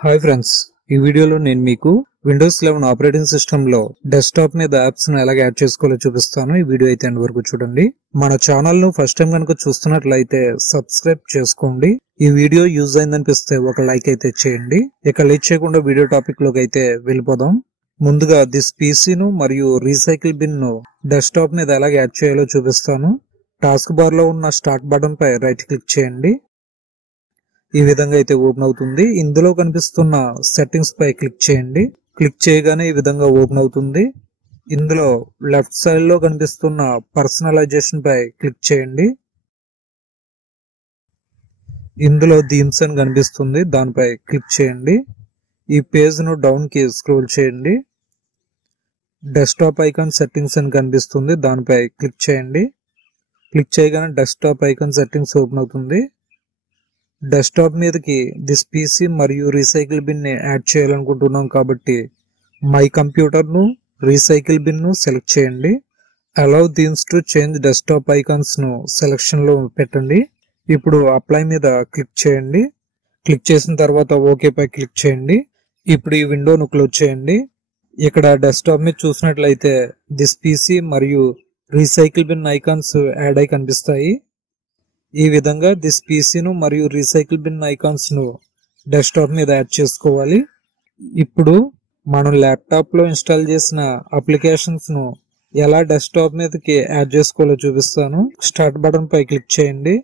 Hi friends, ఈ వీడియోలో నేను మీకు విండోస్ 11 ఆపరేటింగ్ సిస్టమ్ లో డెస్క్టాప్ మీద యాప్స్ ను ఎలా యాడ్ చేసుకోవాలో చూపిస్తాను. ఈ వీడియో అయితే ఎండ్ వరకు చూడండి. మన ఛానల్ ను ఫస్ట్ టైం కనుక చూస్తున్నట్లయితే సబ్స్క్రైబ్ చేసుకోండి. ఈ వీడియో యూజ్ అయిందనిపిస్తే ఒక లైక్ అయితే చేయండి. ఇక లేట్ చేయకుండా వీడియో టాపిక్ లోకి అయితే వెళ్ళిపోదాం. ముందుగా దిస్ పీసీను మరియు రీసైకిల్ బిన్ ను డెస్క్టాప్ మీద ఎలా యాడ్ చేయాలో చూపిస్తాను. టాస్క్ బార్ లో ఉన్న స్టార్ట్ బటన్ పై రైట్ క్లిక్ చేయండి. ఈ విధంగా అయితే ఓపెన్ అవుతుంది. ఇందులో కనిపిస్తున్న సెట్టింగ్స్ పై క్లిక్ చేయండి. క్లిక్ చేయగానే ఈ విధంగా ఓపెన్ అవుతుంది. ఇందులో లెఫ్ట్ సైడ్ లో కనిపిస్తున్న పర్సనలైజేషన్ పై క్లిక్ చేయండి. ఇందులో థీమ్స్ అని కనిపిస్తుంది, దానిపై క్లిక్ చేయండి. ఈ పేజ్ ను డౌన్ కి స్క్రోల్ చేయండి. డెస్క్టాప్ ఐకాన్ సెట్టింగ్స్ అని కనిపిస్తుంది, దానిపై క్లిక్ చేయండి. క్లిక్ చేయగానే డెస్క్టాప్ ఐకాన్ సెట్టింగ్స్ ఓపెన్ అవుతుంది. డెస్క్టాప్ మీదకి దిస్ పీసీ మరియు రీసైకిల్ బిన్ ని యాడ్ చేయాలనుకుంటున్నాం కాబట్టి మై కంప్యూటర్ ను రీసైకిల్ బిన్ ను సెలెక్ట్ చేయండి. Allow themes to change desktop icons ను సెలెక్షన్ లో పెట్టండి. ఇప్పుడు అప్లై మీద క్లిక్ చేయండి. క్లిక్ చేసిన తర్వాత ఓకే పై క్లిక్ చేయండి. ఇప్పుడు ఈ విండోను క్లోజ్ చేయండి. ఇక్కడ డెస్క్టాప్ మీద చూసినట్లయితే దిస్ పీసీ మరియు రీసైకిల్ బిన్ ఐకాన్స్ యాడ్ అయి కనిపిస్తాయి. ఈ విధంగా దిస్ పీసీను మరియు రీసైకిల్ బిన్ ఐకాన్స్ ను డెస్క్టాప్ మీద యాడ్ చేసుకోవాలి. ఇప్పుడు మనం ల్యాప్టాప్ లో ఇన్స్టాల్ చేసిన అప్లికేషన్స్ ను ఎలా డెస్క్టాప్ మీదకి యాడ్ చేసుకోవాలో చూపిస్తాను. స్టార్ట్ బటన్ పై క్లిక్ చేయండి.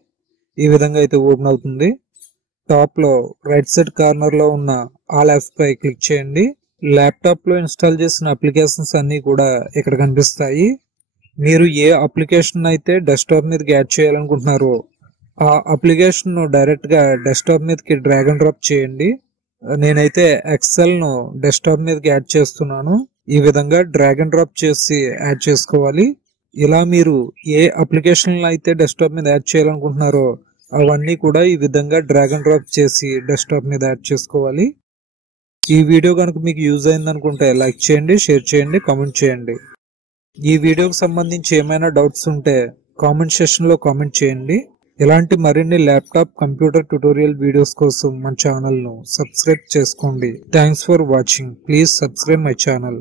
ఈ విధంగా అయితే ఓపెన్ అవుతుంది. టాప్ లో రైట్ సైడ్ కార్నర్ లో ఉన్న ఆల్ యాప్స్ పై క్లిక్ చేయండి. ల్యాప్టాప్ లో ఇన్స్టాల్ చేసిన అప్లికేషన్స్ అన్ని కూడా ఇక్కడ కనిపిస్తాయి. మీరు ఏ అప్లికేషన్ అయితే డెస్క్టాప్ మీదకి యాడ్ చేయాలనుకుంటున్నారో ఆ అప్లికేషన్ ను డైరెక్ట్ గా డెస్క్టాప్ మీదకి డ్రాగ్ అండ్ డ్రాప్ చేయండి. నేనైతే ఎక్సెల్ ను డెస్క్టాప్ మీదకి యాడ్ చేస్తున్నాను. ఈ విధంగా డ్రాగ్ అండ్ డ్రాప్ చేసి యాడ్ చేసుకోవాలి. ఇలా మీరు ఏ అప్లికేషన్ అయితే డెస్క్టాప్ మీద యాడ్ చేయాలనుకుంటున్నారో అవన్నీ కూడా ఈ విధంగా డ్రాగ్ అండ్ డ్రాప్ చేసి డెస్క్టాప్ మీద యాడ్ చేసుకోవాలి. ఈ వీడియో కనుక మీకు యూజ్ అయింది అనుకుంటే లైక్ చేయండి, షేర్ చేయండి, కామెంట్ చేయండి. ఈ వీడియోకి సంబంధించి ఏమైనా డౌట్స్ ఉంటే కామెంట్ సెక్షన్ లో కామెంట్ చేయండి. ఇలాంటి మరిన్ని ల్యాప్టాప్ కంప్యూటర్ ట్యుటోరియల్ వీడియోస్ కోసం మన ఛానల్ ను సబ్స్క్రైబ్ చేసుకోండి. Thanks for watching. Please subscribe my channel.